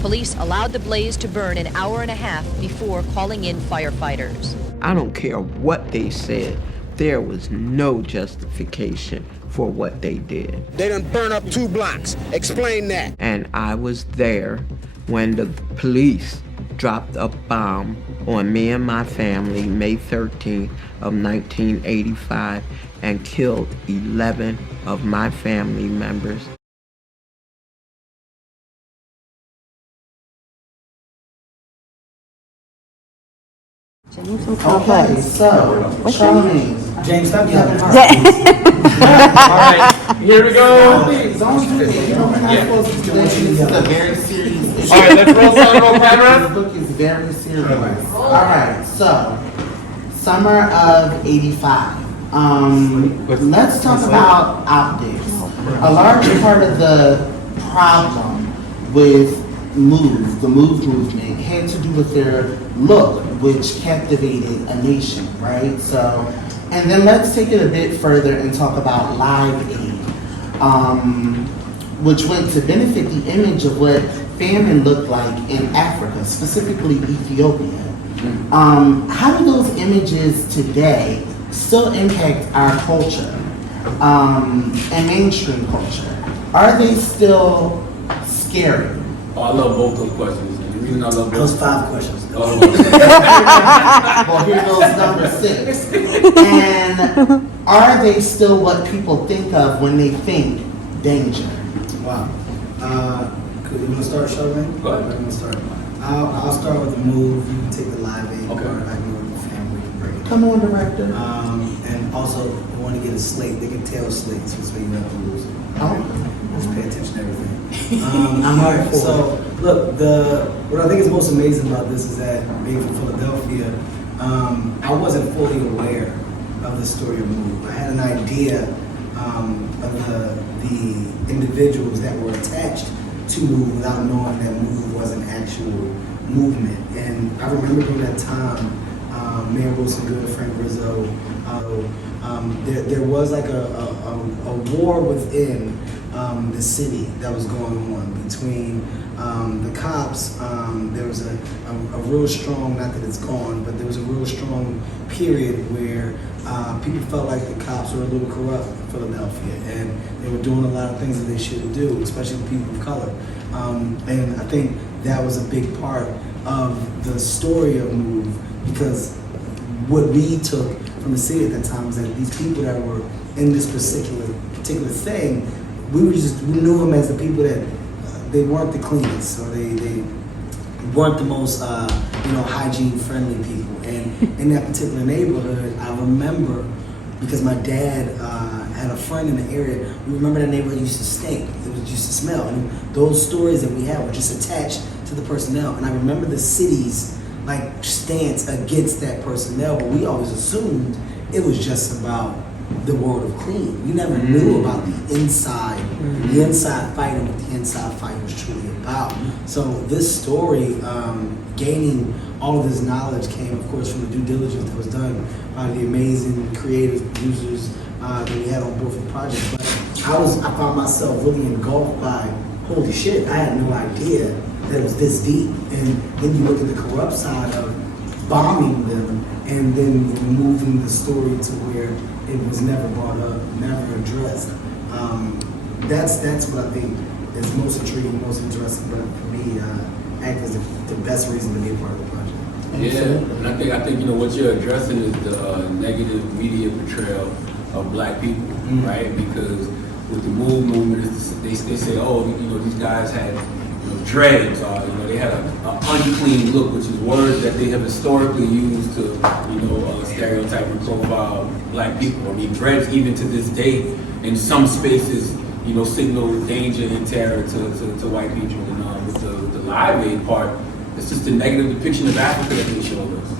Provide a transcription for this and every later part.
Police allowed the blaze to burn an hour and a half before calling in firefighters. I don't care what they said. There was no justification for what they did. They done burn up 2 blocks. Explain that. And I was there when the police dropped a bomb on me and my family May 13th of 1985 and killed 11 of my family members. Okay, so, Charlamagne. James, stop yelling. All right, here we go. This is a very serious issue. All right, let's roll camera. This book is very serious. All right, so, summer of '85. Let's talk about optics. A large part of the problem with the Move movement had to do with their look, which captivated a nation, right? So, and then let's take it a bit further and talk about LiveAid, which went to benefit the image of what famine looked like in Africa, specifically Ethiopia. How do those images today still impact our culture and mainstream culture? Are they still scary? Oh, I love both those questions. And the reason I love both Those 5 questions. Well, here goes number 6. And are they still what people think of when they think danger? Wow. You want to start, Charlamagne? Go ahead. I'm going to start. I'll start with the Move. You can take the LiveAid Okay. part. I can go with the family break. Come on, director. And also, if you want to get a slate, they can tell slates, so you know the rules. Just pay attention to everything. Alright, so look, what I think is most amazing about this is that being from Philadelphia, I wasn't fully aware of the story of Move. I had an idea of the individuals that were attached to Move without knowing that Move was an actual movement. And I remember during that time, Mayor Wilson Good, Frank Rizzo, there was like a war within the city that was going on between the cops. There was a real strong, not that it's gone, but there was a real strong period where people felt like the cops were a little corrupt in Philadelphia, and they were doing a lot of things that they shouldn't do, especially people of color. And I think that was a big part of the story of Move, because what we took from the city at that time was that these people that were in this particular thing, we knew them as the people that they weren't the cleanest, or they weren't the most hygiene friendly people. And in that particular neighborhood, I remember, because my dad had a friend in the area, we remember that neighborhood used to stink. It used to smell, and those stories that we had were just attached to the personnel. And I remember the city's stance against that personnel, but we always assumed it was just about the world of clean. We never knew about the inside fight, and what the inside fight was truly about. So this story, gaining all of this knowledge, came, of course, from the due diligence that was done by the amazing creative producers that we had on board for the project. But I found myself really engulfed by, holy shit, I had no idea that it was this deep. And then you look at the corrupt side of bombing them, and then moving the story to where it was never brought up, never addressed. That's what I think is most intriguing, most interesting, but for me, act as the best reason to be a part of the project. Yeah, and I think what you're addressing is the negative media portrayal of black people, right? Because with the Move movement, they say, oh, these guys had dreads, or they had an unclean look, which is words that they have historically used to stereotype and profile black people. I mean, dreads even to this day in some spaces signal danger and terror to white people. And with the LiveAid part, it's just a negative depiction of Africa that they showed us.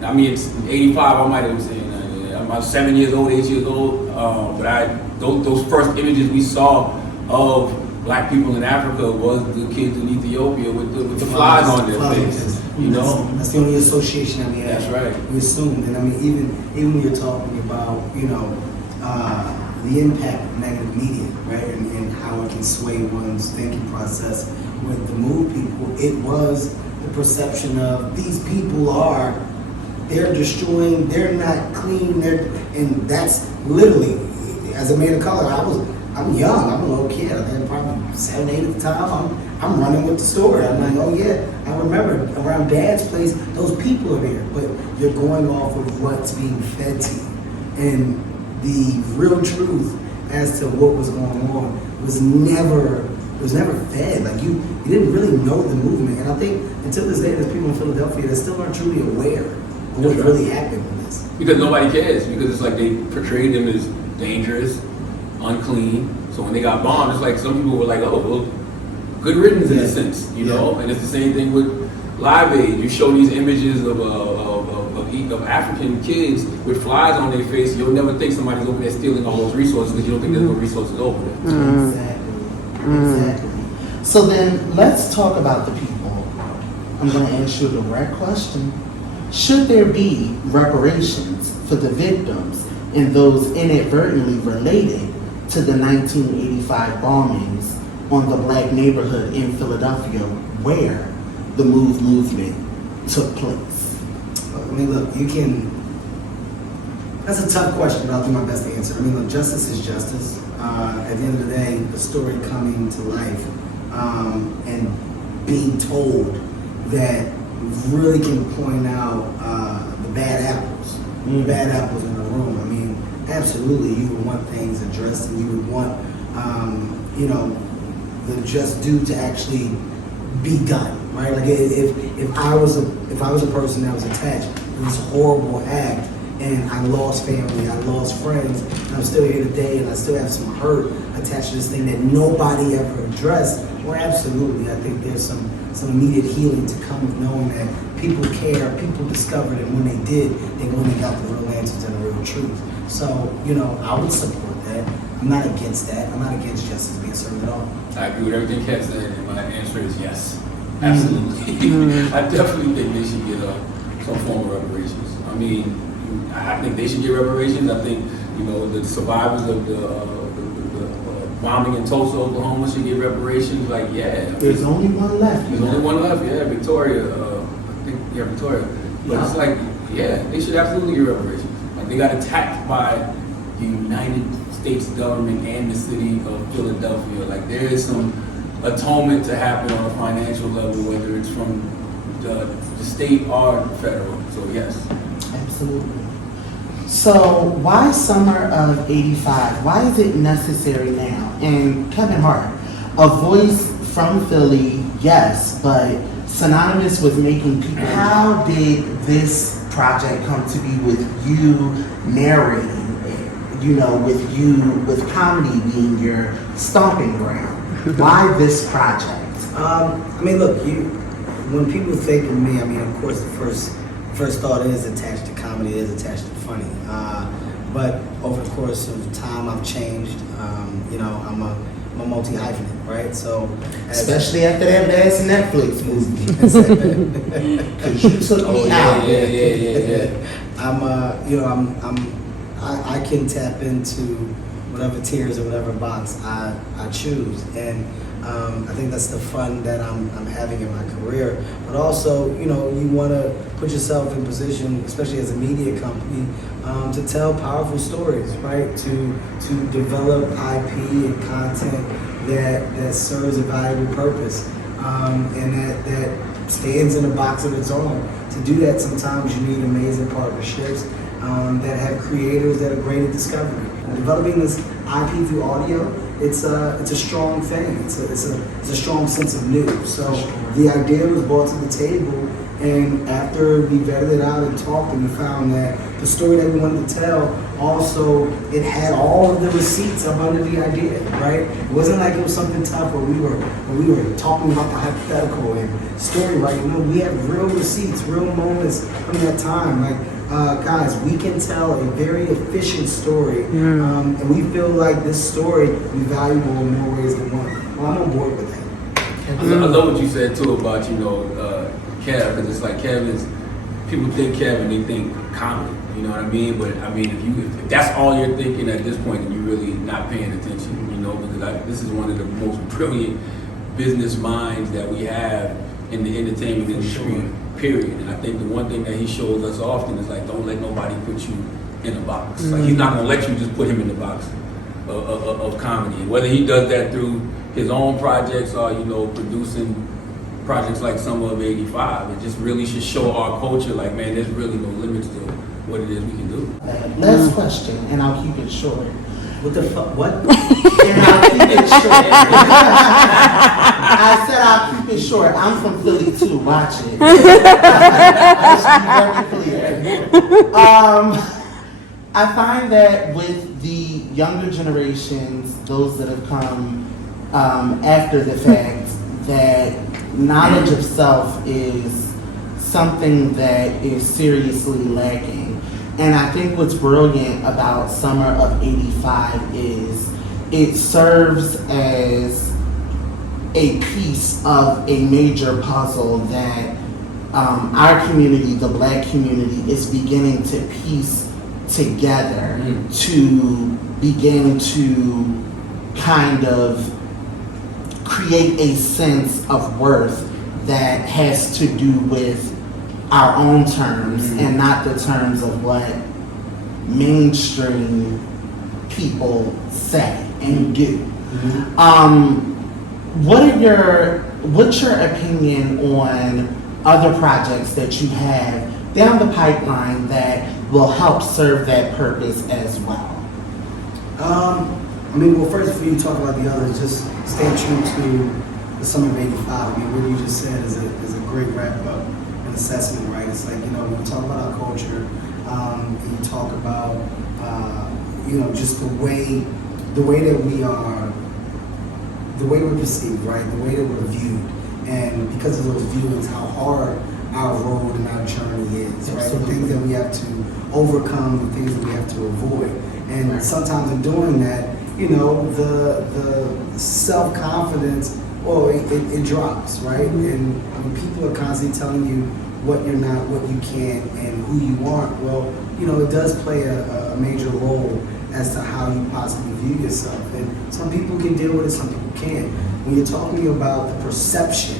It's 85, I might have been saying I'm about 7 years old, 8 years old, but those first images we saw of black people in Africa was the kids in Ethiopia with the flies on their faces. That's the only association that we have. That's right. We assumed, and even when you're talking about the impact of negative media, right, and how it can sway one's thinking process with the move people. It was the perception of these people they're destroying, they're not clean, and that's literally, as a man of color, I'm young, I'm a little kid, I think probably 7, 8 at the time, I'm running with the story. I'm like, oh yeah, I remember around Dad's place, those people are there, but you're going off of what's being fed to you. And the real truth as to what was going on was never fed. Like you didn't really know the movement. And I think until this day, there's people in Philadelphia that still aren't truly aware of what really happened with this. Because nobody cares. Because it's like they portrayed them as dangerous, unclean. So when they got bombed, it's like some people were like, oh, well, good riddance in a sense, you know? And it's the same thing with LiveAid. You show these images of African kids with flies on their face, you'll never think somebody's over there stealing all those resources because you don't think there's no resources over there. Exactly. So then let's talk about the people. I'm going to ask you a direct question. Should there be reparations for the victims and those inadvertently related to the 1985 bombings on the black neighborhood in Philadelphia where the MOVE movement took place? I mean, look, that's a tough question, but I'll do my best to answer. I mean, look, justice is justice. At the end of the day, the story coming to life and being told that really can point out the bad apples, the bad apples in the room. I mean, absolutely, you would want things addressed, and you would want, the just due to actually be done, right? Like if I was a person that was attached to this horrible act, and I lost family, I lost friends, and I'm still here today, and I still have some hurt attached to this thing that nobody ever addressed, well, absolutely, I think there's some immediate healing to come with knowing that people care, people discovered, and when they did, they went and got the real answers and the real truth. So, I would support that. I'm not against that. I'm not against justice being served at all. I agree with everything Kev said, and my answer is yes. Absolutely. I definitely think they should get some form of reparations. I mean, I think they should get reparations. I think, the survivors of the bombing in Tulsa, Oklahoma should get reparations. Like, yeah. There's only one left. There's only one left, yeah. Victoria. Victoria. But it's like, yeah, they should absolutely get reparations. Like, they got attacked by the United States government and the city of Philadelphia. Like, there is some atonement to happen on a financial level, whether it's from the state or federal. So, yes. Absolutely. So why summer of 85? Why is it necessary now? And Kevin Hart, a voice from Philly, yes, but synonymous with making people. How did this project come to be with you narrating it? With comedy being your stomping ground? Why this project? I mean, look, when people think of me, I mean, of course, the first thought is attached to comedy, is attached to funny. But over the course of time, I've changed. I'm a multi-hyphenate, right? So, especially after that last Netflix movie, because you took me out. Yeah. I can tap into whatever tiers or whatever box I choose, and I think that's the fun that I'm having in my career. But also, you want to put yourself in position, especially as a media company, to tell powerful stories, right? To develop IP and content that serves a valuable purpose, and that stands in a box of its own. To do that, sometimes you need amazing partnerships that have creators that are great at discovery. Developing this IP through audio, it's a strong thing. It's a strong sense of new. So the idea was brought to the table, and after we vetted it out and talked, and we found that the story that we wanted to tell also, it had all of the receipts up under the idea, right? It wasn't like it was something tough where we were talking about the hypothetical and story writing. No, we had real receipts, real moments from that time. Like, guys, we can tell a very efficient story, and we feel like this story will be valuable in more ways than one. Well, I'm on board with that. I love what you said too about Kev, because it's like Kev is people think Kevin, they think comedy. You know what I mean? But I mean, if that's all you're thinking at this point, then you're really not paying attention. You know, because this is one of the most brilliant business minds that we have in the entertainment industry. Period. And I think the one thing that he shows us often is like, don't let nobody put you in a box. Like, he's not gonna let you just put him in the box of comedy. And whether he does that through his own projects or, you know, producing projects like Summer of '85, it just really should show our culture, like, man, there's really no limits to what it is we can do. Last question, and I'll keep it short. What the fuck? What? And I'll keep it short. I said I'll keep it short. I'm from Philly too. Watch it. Let's be very clear. I find that with the younger generations, those that have come after the fact, that knowledge of self is something that is seriously lacking. And I think what's brilliant about Summer of '85 is it serves as a piece of a major puzzle that our community, the Black community, is beginning to piece together to begin to kind of create a sense of worth that has to do with our own terms and not the terms of what mainstream people say and do. What's your opinion on other projects that you have down the pipeline that will help serve that purpose as well? I mean, well, first, before you talk about the others, just stay true to the Summer of '85. I mean, what you just said is a great wrap-up and assessment, right? It's like, you know, when you talk about our culture, and you talk about, you know, just the way that we are, the way we're perceived, right? The way that we're viewed. And because of those viewings, how hard our road and our journey is, right? The things that we have to overcome, the things that we have to avoid. And sometimes in doing that, you know, the self-confidence, well, it drops, right? And when people are constantly telling you what you're not, what you can't, and who you aren't, well, you know, it does play a major role as to how you possibly view yourself. And some people can deal with it, some people can't. When you're talking about the perception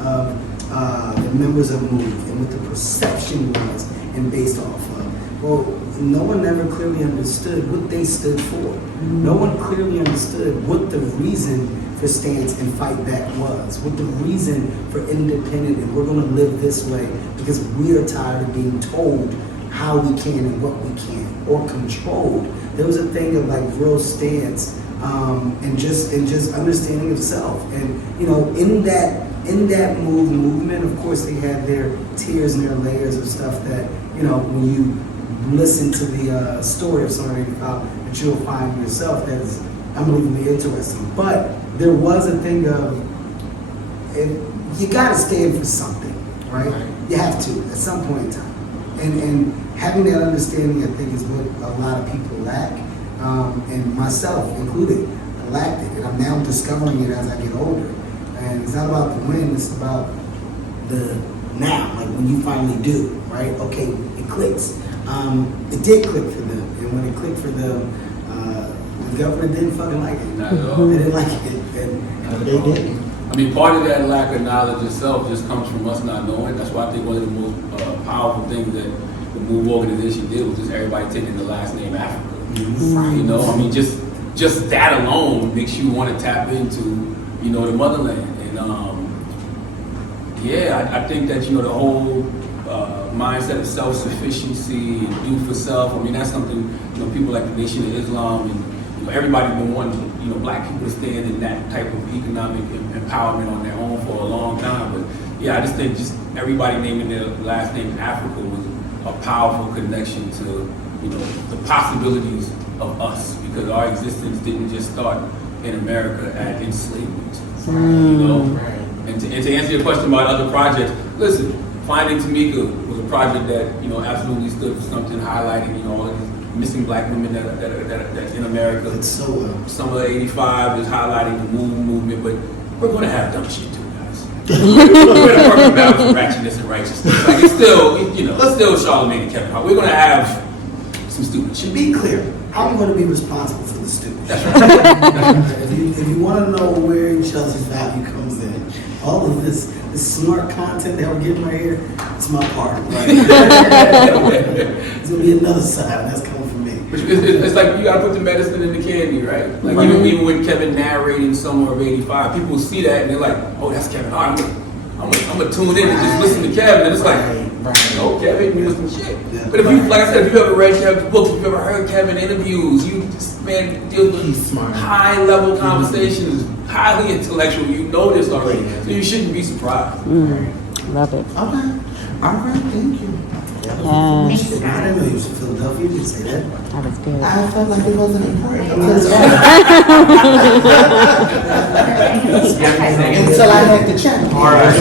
of the members of MOVE and what the perception was and based off of, well, no one ever clearly understood what they stood for. No one clearly understood what the reason for stance and fight back was, what the reason for independent and we're going to live this way because we are tired of being told how we can and what we can, or controlled. There was a thing of like real stance and just understanding of self. And you know, in that movement, of course, they had their tiers and their layers of stuff that, you know, when you listen to the story of Summer of '85, that you'll find for yourself that is unbelievably interesting. But there was a thing of, you gotta stand for something, right? You have to, at some point in time. And having that understanding, I think, is what a lot of people lack, and myself included. I lacked it, and I'm now discovering it as I get older. And it's not about the win, it's about the now, like when you finally do, right? Okay, it clicks. It did click for them, and when it clicked for them, the government didn't fucking like it. Not at all. They didn't like it, and they didn't. I mean, part of that lack of knowledge itself just comes from us not knowing. That's why I think one of the most powerful things that the MOVE organization did was just everybody taking the last name Africa. Right. You know, I mean, just that alone makes you want to tap into, you know, the motherland. And I think that, you know, the whole mindset of self-sufficiency and do for self. I mean, that's something, you know, people like the Nation of Islam and, you know, everybody's been wanting, you know, black people to stand in that type of economic empowerment on their own for a long time. But yeah, I just think just everybody naming their last name Africa was a powerful connection to, you know, the possibilities of us, because our existence didn't just start in America at enslavement. You know, and to answer your question about other projects, listen, Finding Tamika was a project that, you know, absolutely stood for something, highlighting, you know, all these missing black women that's in America. It's so Summer of '85 is highlighting the movement, but we're going to have dumb shit too, guys. We're gonna work balance of ratchetness and righteousness. Like it's still, you know, it's still Charlamagne and Kevin Hart. We're gonna have some stupid To shit. be clear, I'm going to be responsible for the stupid. That's right. If you want to know where each other's value comes in, all of this smart content that we're getting right here, it's my part. Right? It's going to be another side, and that's coming from me. It's like you gotta put the medicine in the candy, right? Like even when Kevin narrating Summer of '85, people see that and they're like, "Oh, that's Kevin Hart. I'm gonna tune in and just listen to Kevin." And it's like, "No, Kevin, you listen to shit." Yeah. But if you, like I said, if you ever read Kevin's books, if you ever heard Kevin interviews, this man deals with He's smart. high level conversations, highly intellectual. You know this already, so you shouldn't be surprised. Love it. Okay. All right. Thank you. Yes. I didn't know you was from Philadelphia. You didn't say that. That was good. I felt like it wasn't important until I had to check. All right.